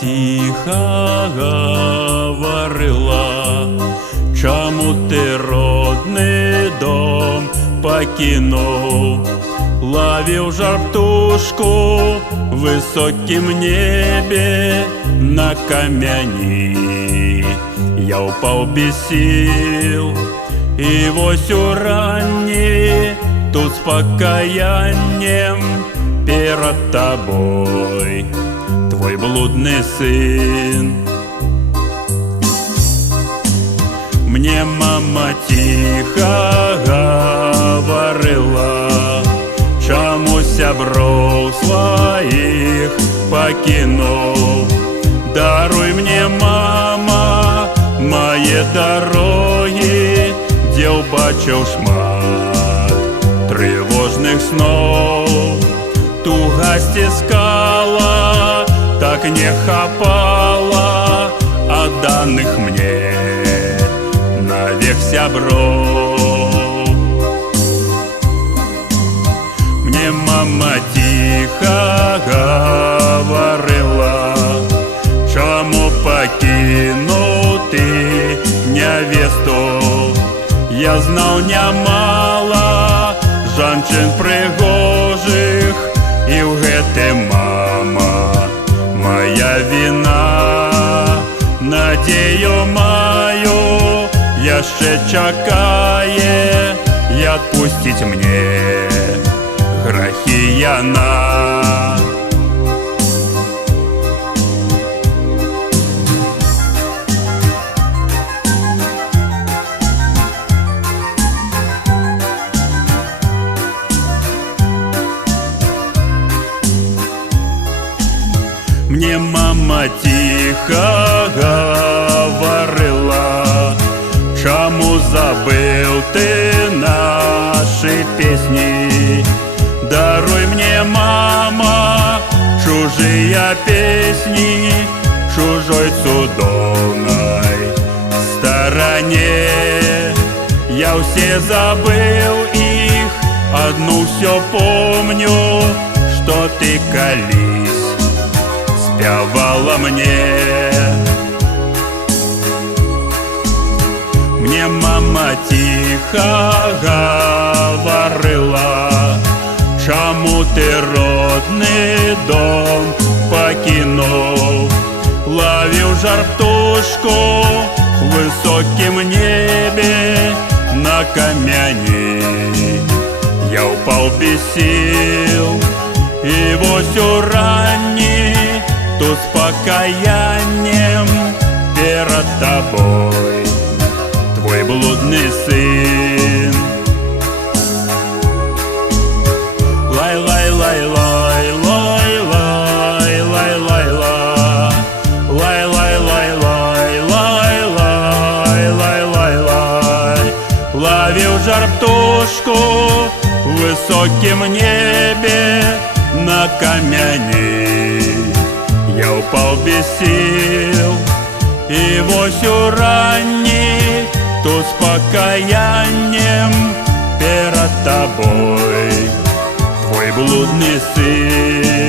тиха говорила, чому ти родний дом покинув? Ловил жар птушку в высоком небе на камяни. Я упал без сил, и вось уранні тут с покаянием перед тобой твой блудный сын. Мне мама тихо говорила, чому сябров своих покинул. Даруй мне, мама, мои дороги, где убачив шмат тревожных снов. Туга стискала, так не хапала отданных мне навек сябров. Мне мама тихо говорила, чому покинул ты невесту. Я знал немало женщин пригожих, и в гэтым, мама, моя вина. Надею мою яшчэ чакае, и отпустить мне грахи яна. Мне мама тихо говорила, чому забыл ты наши песни. Даруй мне, мама, чужие песни, чужой цудовной стороне. Я все забыл их, одну все помню, что ты колись спявала мне. Мне мама тихо говорила, чому ты родный дом покинул. Ловил жар птушку в высоком небе на камяни. Я упал без сил, и вось уранні тут с покаянием перед тобой твой блудный сын. Лай-лай-лай-лай, лай-лай, лай-лай-лай, лай-лай-лай-лай, лай-лай, лай-лай-лай. Ловил жар птушку в высоком небе на камяни. Я упал без сил, и вось уранні тут с покаянием перед тобой твой блудный сын.